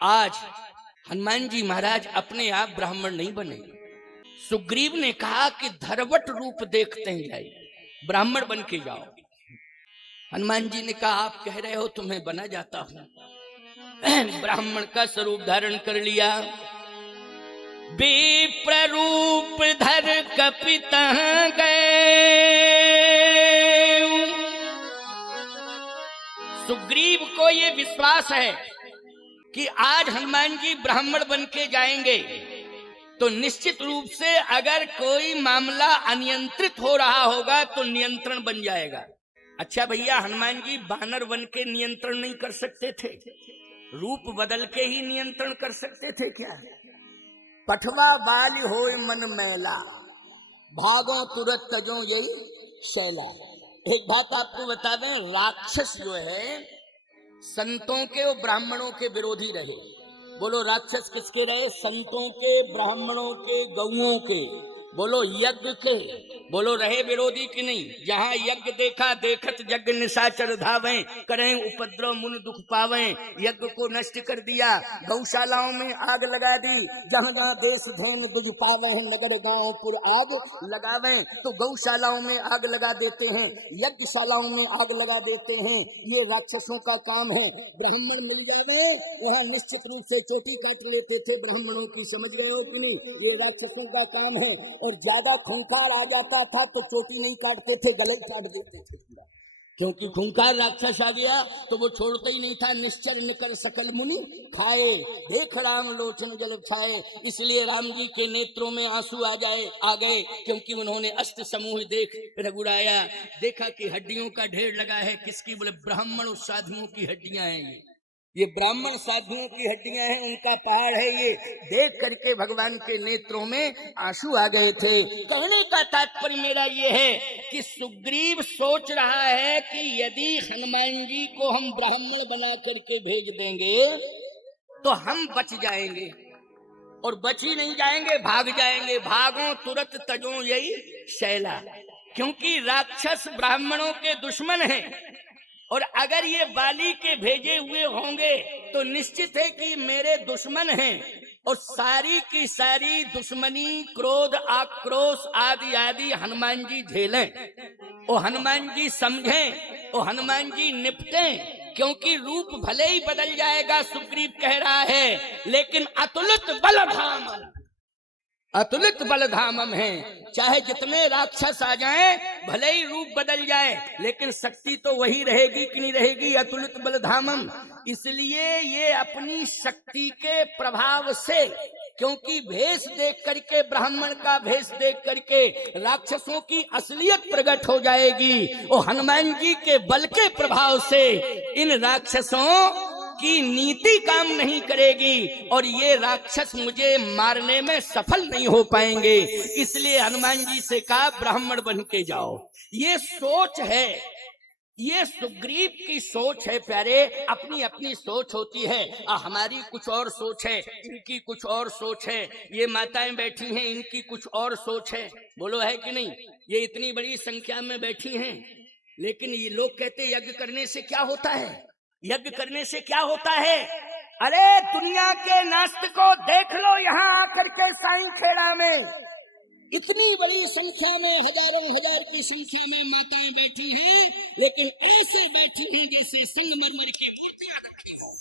आज हनुमान जी महाराज अपने आप ब्राह्मण नहीं बने। सुग्रीव ने कहा कि धरवट रूप देखते ही जाए, ब्राह्मण बन के जाओ। हनुमान जी ने कहा आप कह रहे हो तो मैं बना जाता हूं। ब्राह्मण का स्वरूप धारण कर लिया। विप्ररूप धर कपित गए। सुग्रीव को ये विश्वास है कि आज हनुमान जी ब्राह्मण बन के जाएंगे तो निश्चित रूप से अगर कोई मामला अनियंत्रित हो रहा होगा तो नियंत्रण बन जाएगा। अच्छा भैया, हनुमान जी बानर बन के नियंत्रण नहीं कर सकते थे? रूप बदल के ही नियंत्रण कर सकते थे क्या? पठवा बाल होय मन मैला, भागो तुरंत तजो यही शैला। एक बात आपको बता दें, राक्षस जो है संतों के और ब्राह्मणों के विरोधी रहे। बोलो राक्षस किसके रहे? संतों के, ब्राह्मणों के, गौओं के, बोलो यज्ञ के, बोलो रहे विरोधी कि नहीं? जहां यज्ञ देखा देखत यज्ञ निशाचर धावें, करें उपद्रव मुन दुख पावें। यज्ञ को नष्ट कर दिया, गौशालाओं में आग लगा दी। जहां जहां देश धन दुख पावे हैं, नगर गांव पुर आग लगावे। तो गौशालाओं में आग लगा देते हैं, यज्ञशालाओं में आग लगा देते हैं। ये राक्षसों का काम है। ब्राह्मण मिल जावे वहां निश्चित रूप से चोटी काट लेते थे ब्राह्मणों की। समझ गए हो कि नहीं? ये राक्षसों का काम है। और ज्यादा खूंखार आ जाता था तो चोटी नहीं काटते थे, गले काट देते थे पूरा। क्योंकि खूंखार राक्षस आ गया तो वो छोड़ता ही नहीं था। निश्चर निकर सकल मुनि खाए, देख राम लोचन जल छाए। इसलिए राम जी के नेत्रों में आंसू आ गए, क्योंकि उन्होंने अष्ट समूह देख रघुराया। देखा कि हड्डियों का ढेर लगा है। किसकी? बोले ब्राह्मण साधुओं की हड्डियां हैं। ये ब्राह्मण साधुओं की हड्डियां हैं, उनका पहाड़ है। ये देख करके भगवान के नेत्रों में आंसू आ गए थे। कहने का तात्पर्य मेरा ये है कि सुग्रीव सोच रहा है कि यदि हनुमान जी को हम ब्राह्मण बना करके भेज देंगे तो हम बच जाएंगे, और बच ही नहीं जाएंगे, भाग जाएंगे। भागो तुरंत तजो यही शैला। क्योंकि राक्षस ब्राह्मणों के दुश्मन हैं, और अगर ये बाली के भेजे हुए होंगे तो निश्चित है कि मेरे दुश्मन हैं। और सारी की सारी दुश्मनी, क्रोध, आक्रोश आदि आदि हनुमान जी झेलें, और हनुमान जी समझें, और हनुमान जी निपटें। क्योंकि रूप भले ही बदल जाएगा, सुग्रीव कह रहा है, लेकिन अतुलित बलधाम, अतुलित बलधामम है। चाहे जितने राक्षस आ जाएं, भले ही रूप बदल जाए, लेकिन शक्ति तो वही रहेगी कि नहीं रहेगी? अतुलित बलधामम। इसलिए ये अपनी शक्ति के प्रभाव से, क्योंकि भेष देख करके, ब्राह्मण का भेष देख करके राक्षसों की असलियत प्रकट हो जाएगी, और हनुमान जी के बल के प्रभाव से इन राक्षसों की नीति काम नहीं करेगी, और ये राक्षस मुझे मारने में सफल नहीं हो पाएंगे। इसलिए हनुमान जी से कहा ब्राह्मण बन के जाओ। ये सोच है, ये सुग्रीव की सोच है प्यारे। अपनी अपनी सोच होती है। हमारी कुछ और सोच है, इनकी कुछ और सोच है। ये माताएं बैठी हैं, इनकी कुछ और सोच है। बोलो है कि नहीं? ये इतनी बड़ी संख्या में बैठी हैं, लेकिन ये लोग कहते यज्ञ करने से क्या होता है? यज्ञ करने से क्या होता है? अरे दुनिया के नास्तिकों देख लो, यहाँ आकर के साईं खेड़ा में इतनी बड़ी संख्या में, हजारों हजार की संख्या में माताएं बैठी हैं, लेकिन ऐसे बैठी हैं जैसे संगमरमर की मूर्तियां खड़ी हो।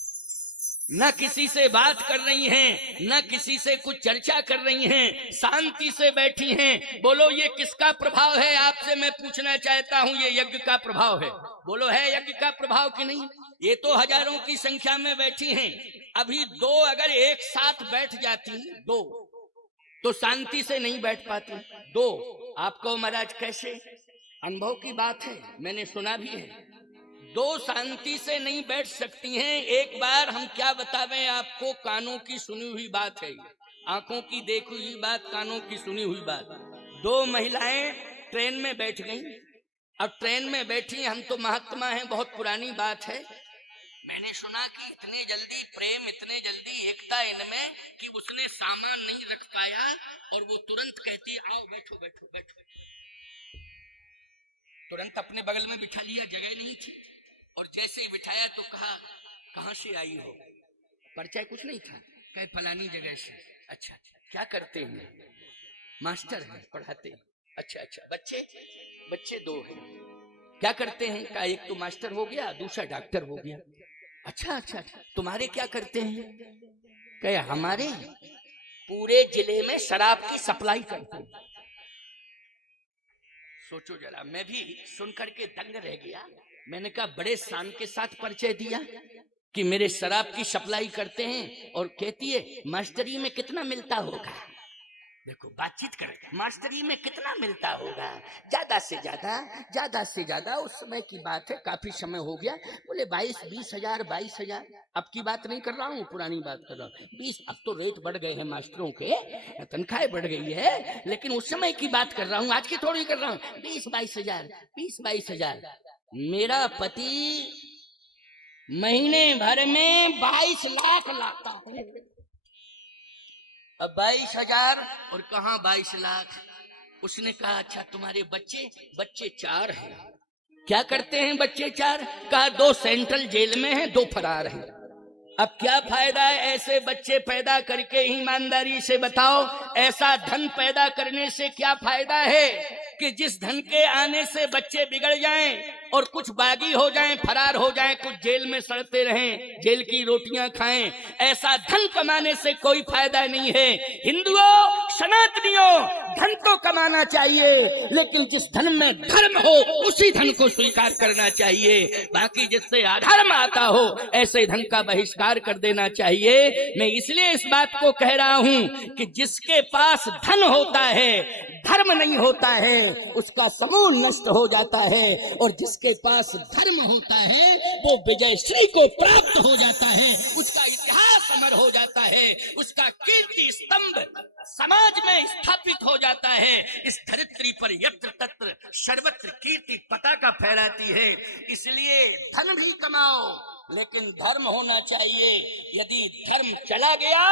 न किसी से बात कर रही हैं, न किसी से कुछ चर्चा कर रही हैं, शांति से बैठी हैं। बोलो ये किसका प्रभाव है? आपसे मैं पूछना चाहता हूं। ये यज्ञ का प्रभाव है। बोलो है यज्ञ का प्रभाव कि नहीं? ये तो हजारों की संख्या में बैठी हैं। अभी दो अगर एक साथ बैठ जाती, दो तो शांति से नहीं बैठ पाती। दो, आपको महाराज कैसे? अनुभव की बात है, मैंने सुना भी है। दो शांति से नहीं बैठ सकती हैं। एक बार हम क्या बतावें आपको, कानों की सुनी हुई बात है। आंखों की देखी हुई बात, कानों की सुनी हुई बात। दो महिलाएं ट्रेन में बैठ गईं। अब ट्रेन में बैठी, हम तो महात्मा हैं, बहुत पुरानी बात है। मैंने सुना कि इतने जल्दी प्रेम, इतने जल्दी एकता इनमें कि उसने सामान नहीं रख पाया, और वो तुरंत कहती आओ बैठो बैठो बैठो। तुरंत अपने बगल में बिठा लिया, जगह नहीं थी। और जैसे ही बिठाया तो कहा कहां से आई हो? परिचय कुछ नहीं था, कहे फलानी जगह से। अच्छा, क्या करते हैं? मास्टर हैं, पढ़ाते हैं। अच्छा अच्छा, बच्चे दो हैं, क्या करते हैं? कहा एक तो मास्टर हो गया, दूसरा डॉक्टर हो गया। अच्छा अच्छा, तुम्हारे क्या करते हैं? कहे हमारे पूरे जिले में शराब की सप्लाई करते हैं। सोचो जरा, मैं भी सुन करके दंग रह गया। मैंने कहा बड़े शान के साथ परिचय दिया कि मेरे शराब की सप्लाई करते हैं, और कहती है मास्टरी में कितना मिलता होगा। देखो, बातचीत कर, मास्टरी में कितना मिलता होगा? ज्यादा से ज्यादा, उस समय की बात है, काफी समय हो गया, बोले 22 हजार 22 हजार। अब की बात नहीं कर रहा हूँ, पुरानी बात कर रहा हूँ। 20, अब तो रेट बढ़ गए हैं मास्टरों के, तनख्वाहें बढ़ गई है, लेकिन उस समय की बात कर रहा हूँ, आज की थोड़ी कर रहा हूँ। 20-22 हजार, 20-22 हजार। मेरा पति महीने भर में 22 लाख लाता है। अब 22 हजार और कहाँ 22 लाख। उसने कहा अच्छा तुम्हारे बच्चे 4 हैं, क्या करते हैं बच्चे 4? कहा 2 सेंट्रल जेल में हैं, 2 फरार हैं। अब क्या फायदा है ऐसे बच्चे पैदा करके? ईमानदारी से बताओ, ऐसा धन पैदा करने से क्या फायदा है कि जिस धन के आने से बच्चे बिगड़ जाएं और कुछ बागी हो जाएं, फरार हो जाएं, कुछ जेल में सड़ते रहें, जेल की रोटियां खाएं। ऐसा धन कमाने से कोई फायदा नहीं है। हिंदुओं, सनातनियों, धन तो कमाना चाहिए, लेकिन जिस धन में धर्म हो उसी धन को स्वीकार करना चाहिए। बाकी जिससे अधर्म आता हो ऐसे धन का बहिष्कार कर देना चाहिए। मैं इसलिए इस बात को कह रहा हूं कि जिसके पास धन होता है, धर्म नहीं होता है, उसका समूह नष्ट हो जाता है, और जिसके पास धर्म होता है वो विजय श्री को प्राप्त हो जाता है, उसका इतिहास अमर हो जाता है, उसका कीर्ति स्तंभ समाज में स्थापित हो जाता है। इस धरित्री पर यत्र तत्र सर्वत्र कीर्ति पताका फहराती है। इसलिए धन भी कमाओ, लेकिन धर्म होना चाहिए। यदि धर्म चला गया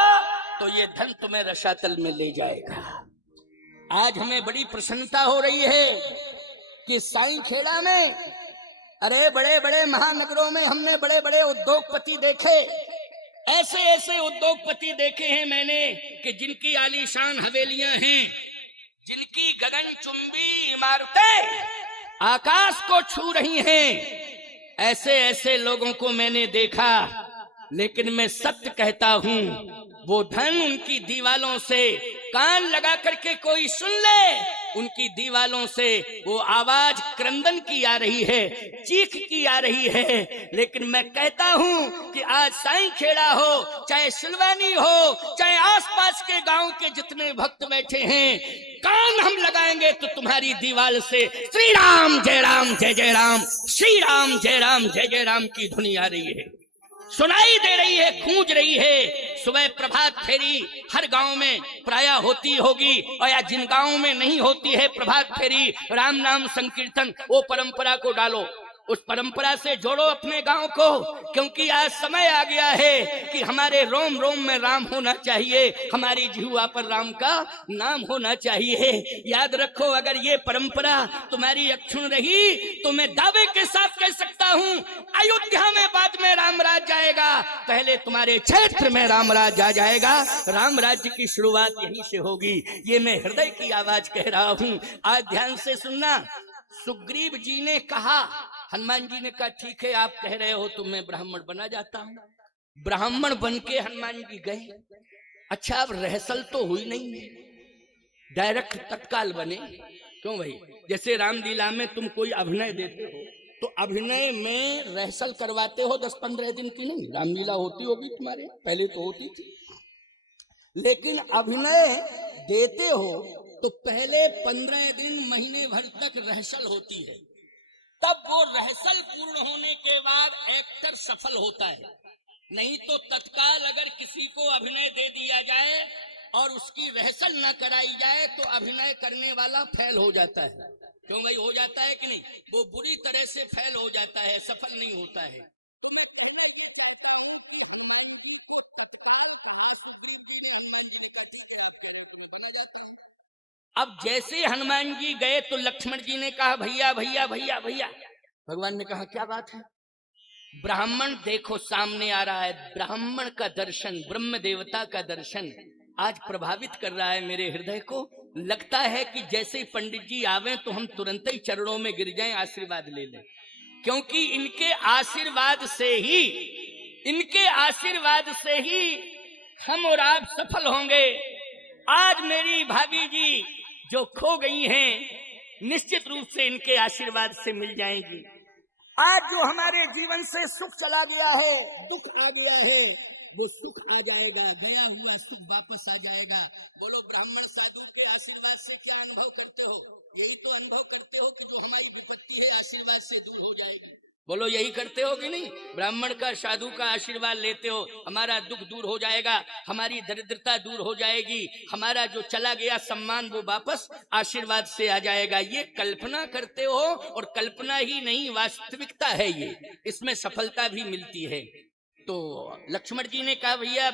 तो ये धन तुम्हें रसातल में ले जाएगा। आज हमें बड़ी प्रसन्नता हो रही है कि साईंखेड़ा में, अरे बड़े बड़े महानगरों में हमने बड़े बड़े उद्योगपति देखे, ऐसे ऐसे उद्योगपति देखे हैं मैंने कि जिनकी आलीशान हवेलियां हैं, जिनकी गगनचुंबी इमारतें आकाश को छू रही हैं। ऐसे ऐसे लोगों को मैंने देखा, लेकिन मैं सत्य कहता हूं, वो धन उनकी दीवालों से कान लगा करके कोई सुन ले, उनकी दीवालों से वो आवाज क्रंदन की आ रही है, चीख की आ रही है। लेकिन मैं कहता हूं कि आज साईंखेड़ा हो, चाहे सिलवानी हो, चाहे आसपास के गांव के जितने भक्त बैठे हैं, कान हम लगाएंगे तो तुम्हारी दीवाल से श्री राम जय राम जय जय राम, श्री राम जय राम जय जय राम की ध्वनि आ रही है, सुनाई दे रही है, गूंज रही है। सुबह प्रभात फेरी हर गांव में प्राय होती होगी, और या जिन गांवों में नहीं होती है प्रभात फेरी, राम नाम संकीर्तन, वो परंपरा को डालो, उस परंपरा से जोड़ो अपने गांव को, क्योंकि आज समय आ गया है कि हमारे रोम रोम में राम होना चाहिए, हमारी जिह्वा पर राम का नाम होना चाहिए। याद रखो, अगर ये परंपरा तुम्हारी अक्षुण रही तो मैं दावे के साथ कह सकता हूं, अयोध्या में बाद में राम राज जाएगा, पहले तुम्हारे क्षेत्र में राम राज आ जाएगा। राम राज्य की शुरुआत यहीं से होगी। ये मैं हृदय की आवाज कह रहा हूं, आज ध्यान से सुनना। सुग्रीव जी ने कहा, हनुमान जी ने कहा ठीक है आप कह रहे हो तो मैं ब्राह्मण बना जाता हूं। ब्राह्मण बन के हनुमान जी गए। अच्छा, अब रहसल तो हुई नहीं है, डायरेक्ट तत्काल बने। क्यों भाई? जैसे रामलीला में तुम कोई अभिनय देते हो तो अभिनय में रहसल करवाते हो 10-15 दिन की, नहीं रामलीला होती होगी तुम्हारे, पहले तो होती थी, लेकिन अभिनय देते हो तो पहले 15 दिन महीने भर तक रहसल होती है, तब वो रहसल पूर्ण होने के बाद एक्टर सफल होता है। नहीं तो तत्काल अगर किसी को अभिनय दे दिया जाए और उसकी रहसल न कराई जाए तो अभिनय करने वाला फेल हो जाता है। क्यों भाई? हो जाता है कि नहीं? वो बुरी तरह से फेल हो जाता है, सफल नहीं होता है। अब जैसे हनुमान जी गए तो लक्ष्मण जी ने कहा भैया भैया भैया भैया। भगवान ने कहा क्या बात है? ब्राह्मण देखो सामने आ रहा है, ब्राह्मण का दर्शन, ब्रह्म देवता का दर्शन आज प्रभावित कर रहा है मेरे हृदय को। लगता है कि जैसे ही पंडित जी आवे तो हम तुरंत ही चरणों में गिर जाएं, आशीर्वाद ले लें, क्योंकि इनके आशीर्वाद से ही हम और आप सफल होंगे। आज मेरी भाभी जी जो खो गई हैं निश्चित रूप से इनके आशीर्वाद से मिल जाएंगी। आज जो हमारे जीवन से सुख चला गया है, दुख आ गया है, वो सुख आ जाएगा, गया हुआ सुख वापस आ जाएगा। बोलो, ब्राह्मण साधु के आशीर्वाद से क्या अनुभव करते हो? यही तो अनुभव करते हो कि जो हमारी विपत्ति है आशीर्वाद से दूर हो जाएगी। बोलो, यही करते हो कि नहीं? ब्राह्मण का, साधु का आशीर्वाद लेते हो, हमारा दुख दूर हो जाएगा, हमारी दरिद्रता दूर हो जाएगी, हमारा जो चला गया सम्मान वो वापस आशीर्वाद से आ जाएगा। ये कल्पना करते हो, और कल्पना ही नहीं वास्तविकता है ये, इसमें सफलता भी मिलती है। तो लक्ष्मण जी ने कहा, भैया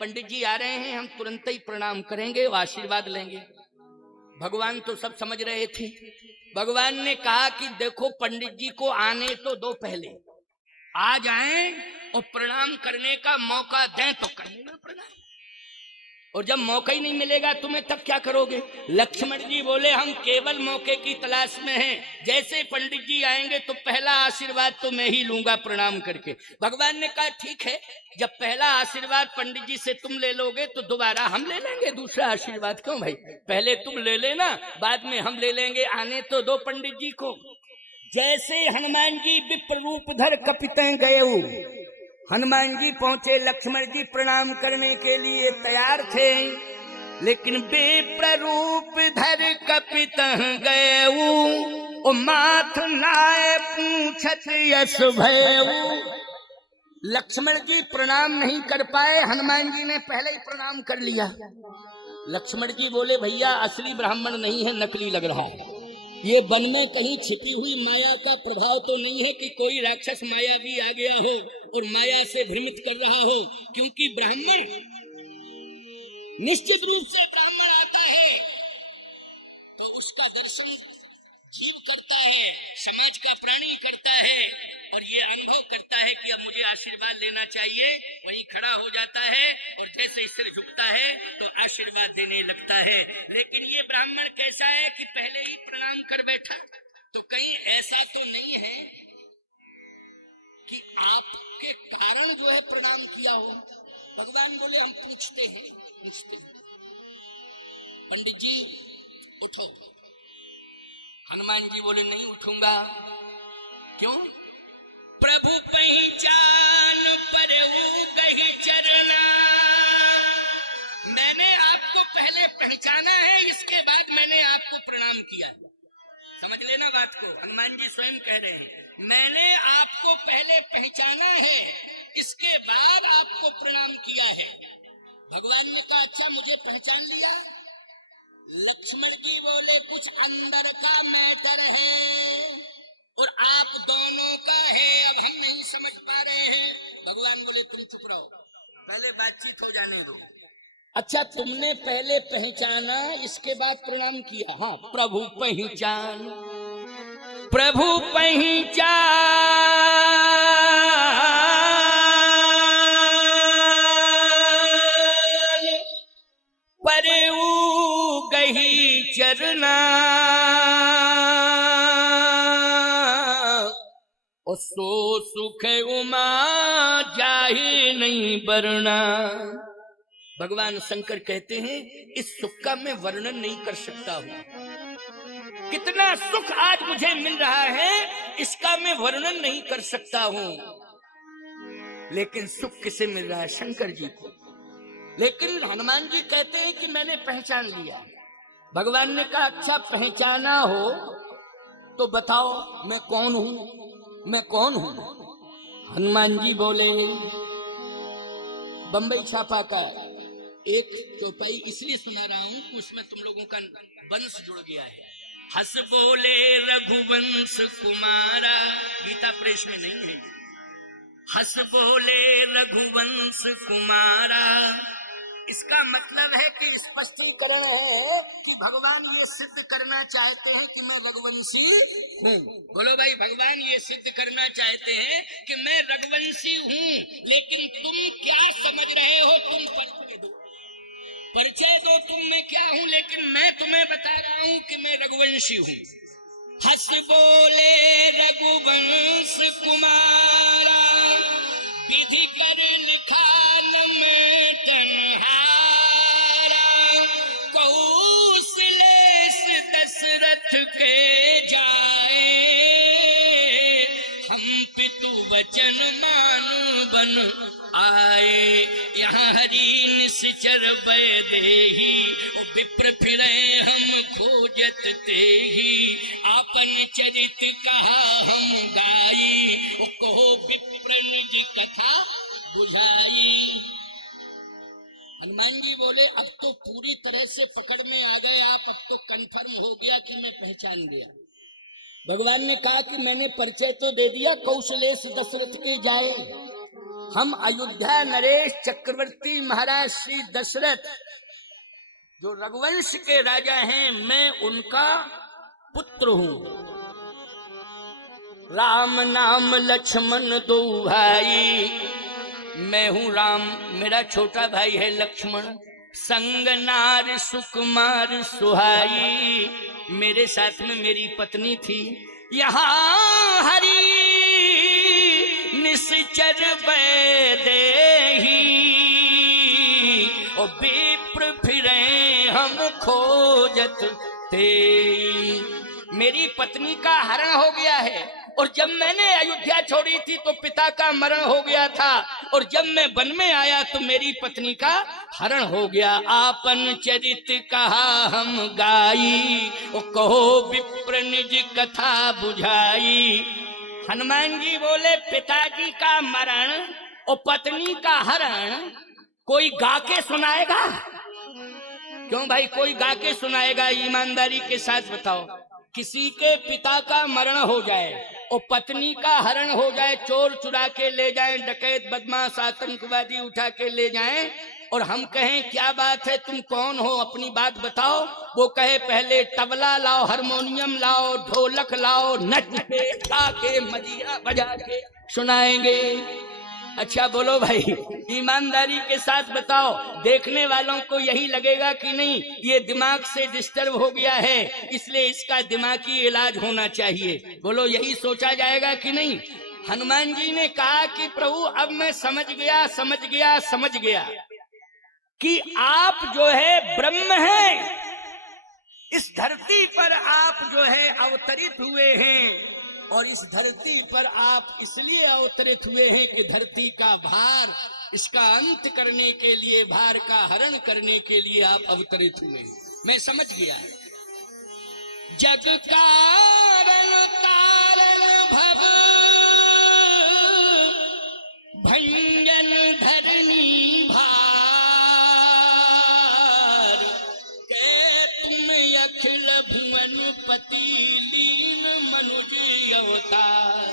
पंडित जी आ रहे हैं, हम तुरंत ही प्रणाम करेंगे, वो आशीर्वाद लेंगे। भगवान तो सब समझ रहे थे। भगवान ने कहा कि देखो, पंडित जी को आने तो दो, पहले आ जाएं और प्रणाम करने का मौका दें तो कर लेना प्रणाम, और जब मौका ही नहीं मिलेगा तुम्हें तब क्या करोगे? लक्ष्मण जी बोले, हम केवल मौके की तलाश में हैं, जैसे पंडित जी आएंगे तो पहला आशीर्वाद तो मैं ही लूंगा प्रणाम करके। भगवान ने कहा, ठीक है, जब पहला आशीर्वाद पंडित जी से तुम ले लोगे तो दोबारा हम ले लेंगे दूसरा आशीर्वाद। क्यों भाई, पहले तुम ले लेना, बाद में हम ले लेंगे, आने तो दो पंडित जी को। जैसे हनुमान जी विप्र रूप धर कपितें गए, हनुमान जी पहुंचे, लक्ष्मण जी प्रणाम करने के लिए तैयार थे, लेकिन विप्र रूप धर कपितें गए, माथ नाय पूछत यश भयऊ। लक्ष्मण जी प्रणाम नहीं कर पाए, हनुमान जी ने पहले ही प्रणाम कर लिया। लक्ष्मण जी बोले, भैया असली ब्राह्मण नहीं है, नकली लग रहा है, ये वन में कहीं छिपी हुई माया का प्रभाव तो नहीं है कि कोई राक्षस माया भी आ गया हो और माया से भ्रमित कर रहा हो, क्योंकि ब्राह्मण निश्चित रूप से ब्राह्मण आता है तो उसका दर्शन जीव करता है, समाज का प्राणी करता है, और ये अनुभव करता है कि अब मुझे आशीर्वाद लेना चाहिए, वही खड़ा हो जाता है और जैसे ही सिर झुकता है तो आशीर्वाद देने लगता है। लेकिन ये ब्राह्मण कैसा है कि पहले ही प्रणाम कर बैठा। तो कहीं ऐसा तो नहीं है कि आपके कारण जो है प्रणाम किया हो? भगवान बोले, हम पूछते हैं। पंडित जी उठो। हनुमान जी बोले, नहीं उठूंगा। क्यों? प्रभु पहचान परऊ गही चरना, मैंने आपको पहले पहचाना है, इसके बाद मैंने आपको प्रणाम किया। समझ लेना बात को, हनुमान जी स्वयं कह रहे हैं, मैंने आपको पहले पहचाना है, इसके बाद आपको प्रणाम किया है। भगवान ने कहा, अच्छा मुझे पहचान लिया? लक्ष्मण जी बोले, कुछ अंदर का मैटर है और आप दोनों का है, अब हम नहीं समझ पा रहे हैं। भगवान बोले, तुम चुप रहो, पहले बातचीत हो जाने दो। अच्छा, तुमने पहले पहचाना, इसके बाद प्रणाम किया? हाँ, प्रभु पहचान, प्रभु पहचान परऊ गही चरना, और सो सुख उमा जाहि नहीं बरना। भगवान शंकर कहते हैं, इस सुख का मैं वर्णन नहीं कर सकता हूं। कितना सुख आज मुझे मिल रहा है, इसका मैं वर्णन नहीं कर सकता हूं। लेकिन सुख किसे मिल रहा है? शंकर जी को। लेकिन हनुमान जी कहते हैं कि मैंने पहचान लिया। भगवान ने कहा, अच्छा पहचाना हो तो बताओ मैं कौन हूं, मैं कौन हूं? हनुमान जी बोले, बंबई छापा का एक चौपाई इसलिए सुना रहा हूं कि उसमें तुम लोगों का वंश जुड़ गया है। हंस बोले रघुवंश कुमारा, गीता प्रेस में नहीं है। हंस बोले रघुवंश कुमारा, इसका मतलब है कि स्पष्टीकरण है कि भगवान ये सिद्ध करना चाहते हैं कि मैं रघुवंशी हूँ। बोलो भाई, भगवान ये सिद्ध करना चाहते हैं कि मैं रघुवंशी हूँ, लेकिन तुम क्या समझ रहे हो? तुम परिचय दो तुम मैं क्या हूँ, लेकिन मैं तुम्हें बता रहा हूँ कि मैं रघुवंशी हूँ। हंस बोले रघुवंश कुमारा, विधि कर लिखा न मैं तन्हारा। कौशलेश दशरथ के जाए, हम पितु वचन मान बन आए। यहाँ हरि निश्चर वैदेही, विप्र फिरे हम खोजत तेही। आपन चरित कहा हम गाई, कहो विप्र निज कथा बुझाई। हनुमान जी बोले अब तो पूरी तरह से पकड़ में आ गए आप, अब तो कंफर्म हो गया कि मैं पहचान गया। भगवान ने कहा कि मैंने परिचय तो दे दिया, कौशलेश दशरथ के जाए। हम अयोध्या नरेश चक्रवर्ती महाराज श्री दशरथ जो रघुवंश के राजा हैं, मैं उनका पुत्र हूँ। राम नाम लक्ष्मण दो भाई, मैं हूँ राम, मेरा छोटा भाई है लक्ष्मण। संग नार सुकुमार सुहाई, मेरे साथ में मेरी पत्नी थी। यहाँ हरि निश्चर वैदेही, और विप्र फिरे हम खोजत तेई। मेरी पत्नी का हरण हो गया है, और जब मैंने अयोध्या छोड़ी थी तो पिता का मरण हो गया था, और जब मैं वन में आया तो मेरी पत्नी का हरण हो गया। आपन चरित कहा हम गाई, ओ कहो विप्र निज कथा बुझाई। हनुमान जी बोले पिताजी का मरण और पत्नी का हरण कोई गा के सुनाएगा? क्यों भाई, कोई गा के सुनाएगा? ईमानदारी के साथ बताओ, किसी के पिता का मरण हो जाए और पत्नी का हरण हो जाए, चोर चुरा के ले जाएं, डकैत बदमाश आतंकवादी उठा के ले जाएं, और हम कहें क्या बात है, तुम कौन हो, अपनी बात बताओ। वो कहे पहले तबला लाओ, हारमोनियम लाओ, ढोलक लाओ, नच के गा के मजीरा बजा के सुनाएंगे। अच्छा बोलो भाई, ईमानदारी के साथ बताओ, देखने वालों को यही लगेगा कि नहीं ये दिमाग से डिस्टर्ब हो गया है, इसलिए इसका दिमागी इलाज होना चाहिए। बोलो यही सोचा जाएगा कि नहीं? हनुमान जी ने कहा कि प्रभु अब मैं समझ गया कि आप जो है ब्रह्म हैं, इस धरती पर आप जो है अवतरित हुए हैं, और इस धरती पर आप इसलिए अवतरित हुए हैं कि धरती का भार, इसका अंत करने के लिए, भार का हरण करने के लिए आप अवतरित हुए। मैं समझ गया। जग कारण तारण भव भंजन धरनी भार, के तुम अखिल भुवन पति लीन मनुज अवतार।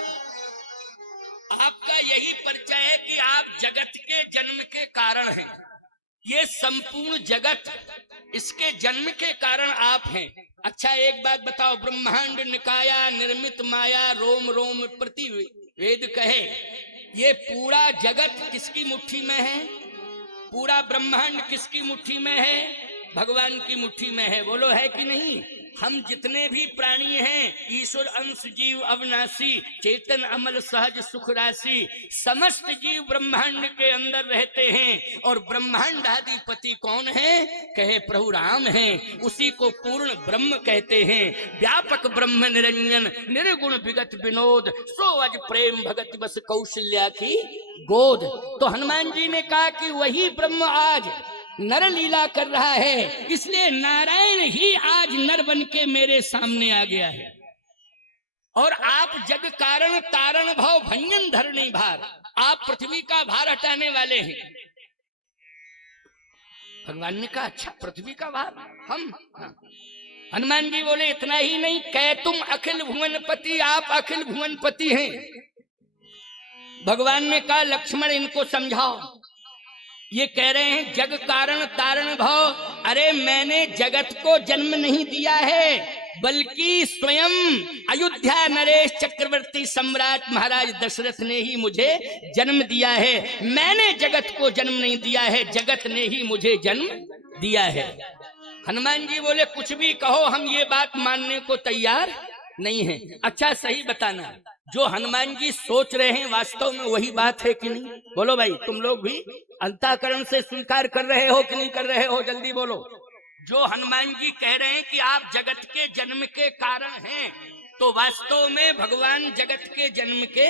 आपका यही परिचय है कि आप जगत के जन्म के कारण हैं। ये संपूर्ण जगत, इसके जन्म के कारण आप हैं। अच्छा एक बात बताओ, ब्रह्मांड निकाया निर्मित माया रोम रोम प्रति वेद कहे, ये पूरा जगत किसकी मुट्ठी में है? पूरा ब्रह्मांड किसकी मुट्ठी में है? भगवान की मुट्ठी में है। बोलो है कि नहीं? हम जितने भी प्राणी हैं, ईश्वर अंश जीव अविनाशी, चेतन अमल सहज सुख राशि, समस्त जीव ब्रह्मांड के अंदर रहते हैं। और ब्रह्मांड आदिपति कौन है? कहे प्रभु राम हैं। उसी को पूर्ण ब्रह्म कहते हैं। व्यापक ब्रह्म निरंजन निर्गुण विगत विनोद, सो अज प्रेम भगत बस कौशल्या की गोद। तो हनुमान जी ने कहा कि वही ब्रह्म आज नर लीला कर रहा है, इसलिए नारायण ही आज नर बन के मेरे सामने आ गया है। और आप जग कारण तारण भाव भंजन धरनी भार, आप पृथ्वी का भार हटाने वाले हैं। भगवान ने कहा अच्छा पृथ्वी का भार हम? हाँ। हनुमान जी बोले इतना ही नहीं, कह तुम अखिल भुवनपति, आप अखिल भुवनपति हैं। भगवान ने कहा लक्ष्मण इनको समझाओ, ये कह रहे हैं जग कारण तारण भव। अरे मैंने जगत को जन्म नहीं दिया है, बल्कि स्वयं अयोध्या नरेश चक्रवर्ती सम्राट महाराज दशरथ ने ही मुझे जन्म दिया है। मैंने जगत को जन्म नहीं दिया है, जगत ने ही मुझे जन्म दिया है। हनुमान जी बोले कुछ भी कहो, हम ये बात मानने को तैयार नहीं है। अच्छा सही बताना, जो हनुमान जी सोच रहे हैं वास्तव में वही बात है कि नहीं? बोलो भाई, तुम लोग भी अंतःकरण से स्वीकार कर रहे हो कि नहीं कर रहे हो? जल्दी बोलो। जो हनुमान जी कह रहे हैं कि आप जगत के जन्म के कारण हैं, तो वास्तव में भगवान जगत के जन्म के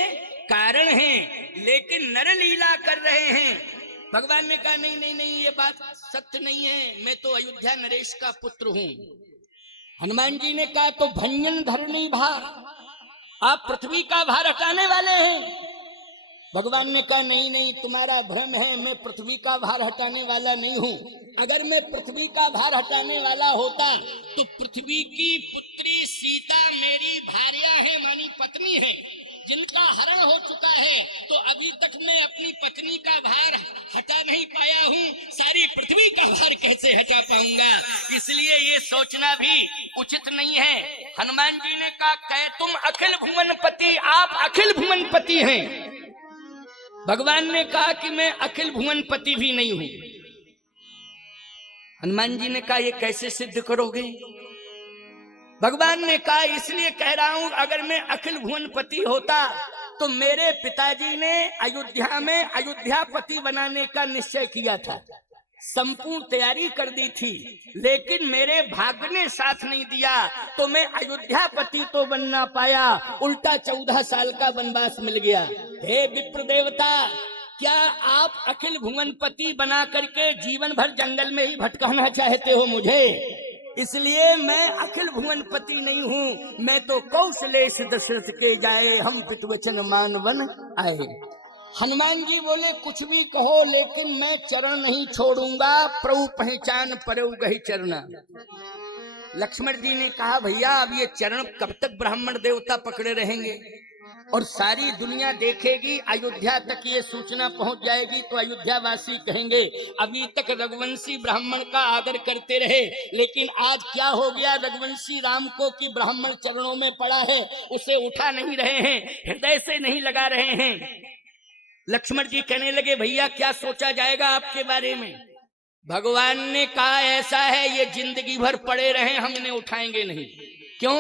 कारण हैं, लेकिन नरलीला कर रहे हैं। भगवान ने कहा नहीं नहीं नहीं, ये बात सत्य नहीं है, मैं तो अयोध्या नरेश का पुत्र हूँ। हनुमान जी ने कहा तो भंजन धरणी भार, आप पृथ्वी का भार हटाने वाले हैं। भगवान ने कहा नहीं नहीं, तुम्हारा भ्रम है, मैं पृथ्वी का भार हटाने वाला नहीं हूँ। अगर मैं पृथ्वी का भार हटाने वाला होता तो पृथ्वी की पुत्री सीता मेरी भार्या है, मानी पत्नी है, जिनका हरण हो चुका है, तो अभी तक मैं अपनी पत्नी का भार हटा नहीं पाया हूँ, सारी पृथ्वी का भार कैसे हटा पाऊंगा? इसलिए ये सोचना भी उचित नहीं है। हनुमान जी ने कहा कह तुम अखिल भुवनपति, आप अखिल भुवनपति हैं। भगवान ने कहा कि मैं अखिल भुवनपति भी नहीं हूं। हनुमान जी ने कहा ये कैसे सिद्ध करोगे? भगवान ने कहा इसलिए कह रहा हूं, अगर मैं अखिल भुवनपति होता तो मेरे पिताजी ने अयोध्या में अयोध्यापति बनाने का निश्चय किया था, संपूर्ण तैयारी कर दी थी, लेकिन मेरे भाग्य ने साथ नहीं दिया, तो मैं अयोध्यापति तो बन ना पाया, उल्टा 14 साल का वनवास मिल गया। हे विप्र देवता, क्या आप अखिल भुवनपति बना करके जीवन भर जंगल में ही भटकाना चाहते हो मुझे? इसलिए मैं अखिल भुवनपति नहीं हूँ, मैं तो कौशलेश दशरथ के जाए, हम पितवचन मानवन आए। हनुमान जी बोले कुछ भी कहो, लेकिन मैं चरण नहीं छोड़ूंगा, प्रभु पहचान परऊ गही चरण। लक्ष्मण जी ने कहा भैया अब ये चरण कब तक ब्राह्मण देवता पकड़े रहेंगे? और सारी दुनिया देखेगी, अयोध्या तक ये सूचना पहुंच जाएगी, तो अयोध्या वासी कहेंगे अभी तक रघुवंशी ब्राह्मण का आदर करते रहे, लेकिन आज क्या हो गया रघुवंशी राम को कि ब्राह्मण चरणों में पड़ा है, उसे उठा नहीं रहे हैं, हृदय से नहीं लगा रहे हैं। लक्ष्मण जी कहने लगे भैया क्या सोचा जाएगा आपके बारे में? भगवान ने कहा ऐसा है, ये जिंदगी भर पड़े रहे, हम इन्हें उठाएंगे नहीं। क्यों?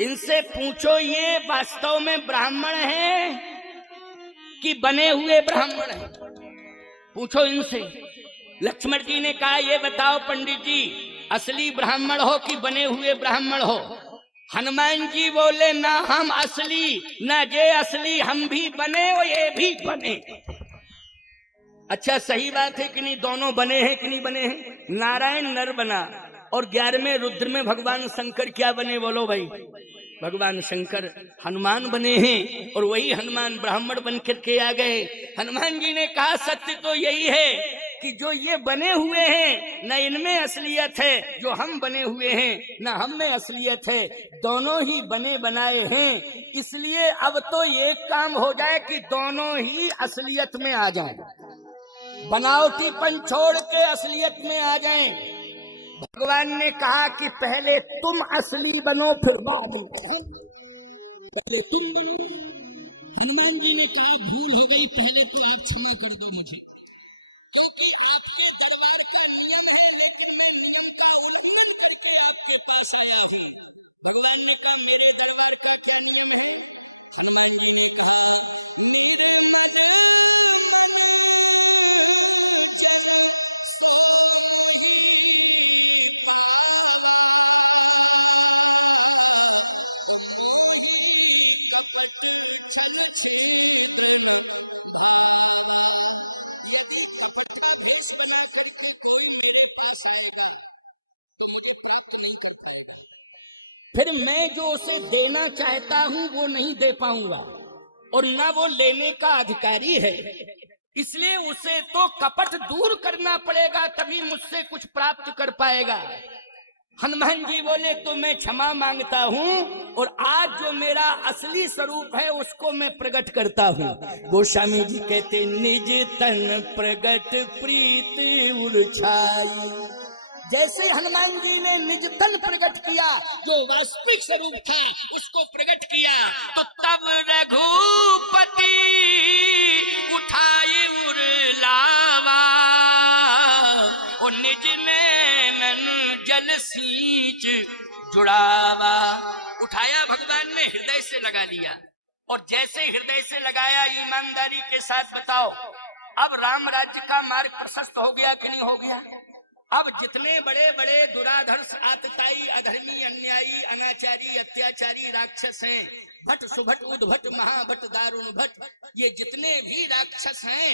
इनसे पूछो ये वास्तव में ब्राह्मण हैं कि बने हुए ब्राह्मण हैं? पूछो इनसे। लक्ष्मण जी ने कहा ये बताओ पंडित जी, असली ब्राह्मण हो कि बने हुए ब्राह्मण हो? हनुमान जी बोले ना हम असली ना ये असली, हम भी बने और ये भी बने। अच्छा सही बात है कि नहीं? दोनों बने हैं कि नहीं बने हैं? नारायण नर बना और 11वें रुद्र में भगवान शंकर क्या बने? बोलो भाई, भगवान शंकर हनुमान बने हैं, और वही हनुमान ब्राह्मण बन करके आ गए। हनुमान जी ने कहा सत्य तो यही है कि जो ये बने हुए हैं न इनमें असलियत है, जो हम बने हुए हैं न हम में असलियत है, दोनों ही बने बनाए हैं। इसलिए अब तो ये काम हो जाए कि दोनों ही असलियत में आ जाएं, बनावटीपन छोड़ के असलियत में आ जाएं। भगवान ने कहा कि पहले तुम असली बनो फिर बाद में पहले तुम बनो। हनुमान जी ने कहा भूल हो गई, पहले तो आप क्षमा कर दो मुझे। फिर मैं जो उसे देना चाहता हूं वो नहीं दे पाऊंगा, और ना वो लेने का अधिकारी है, इसलिए उसे तो कपट दूर करना पड़ेगा, तभी मुझसे कुछ प्राप्त कर पाएगा। हनुमान जी बोले तो मैं क्षमा मांगता हूँ और आज जो मेरा असली स्वरूप है उसको मैं प्रकट करता हूँ। गोस्वामी जी कहते निज तन प्रकट प्रीत उर्छाई। जैसे हनुमान जी ने निज तन प्रकट किया, जो वास्तविक स्वरूप था उसको प्रकट किया, तो तब रघुपति उठाए उरलावा और निज नैनन जल सींच जुड़ावा। उठाया भगवान ने, हृदय से लगा लिया, और जैसे हृदय से लगाया, ईमानदारी के साथ बताओ अब राम राज्य का मार्ग प्रशस्त हो गया कि नहीं हो गया? अब जितने बड़े बड़े दुराधर्ष, आतताई, अधर्मी, अन्यायी, अनाचारी, अत्याचारी राक्षस हैं, भट, सुभट, उद्भट, महाभट, दारुण भट, ये जितने भी राक्षस हैं,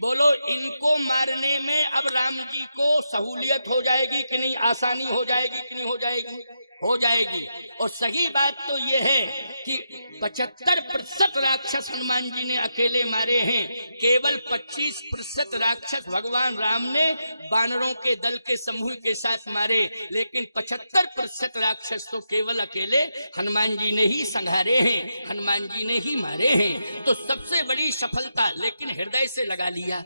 बोलो इनको मारने में अब राम जी को सहूलियत हो जाएगी कि नहीं, आसानी हो जाएगी कि नहीं हो जाएगी? हो जाएगी। और सही बात तो ये है कि 75% राक्षस हनुमान जी ने अकेले मारे हैं, केवल 25% राक्षस भगवान राम ने वानरों के दल के समूह के साथ मारे, लेकिन 75% राक्षस तो केवल अकेले हनुमान जी ने ही संहारे हैं, हनुमान जी ने ही मारे हैं। तो सबसे बड़ी सफलता, लेकिन हृदय से लगा लिया।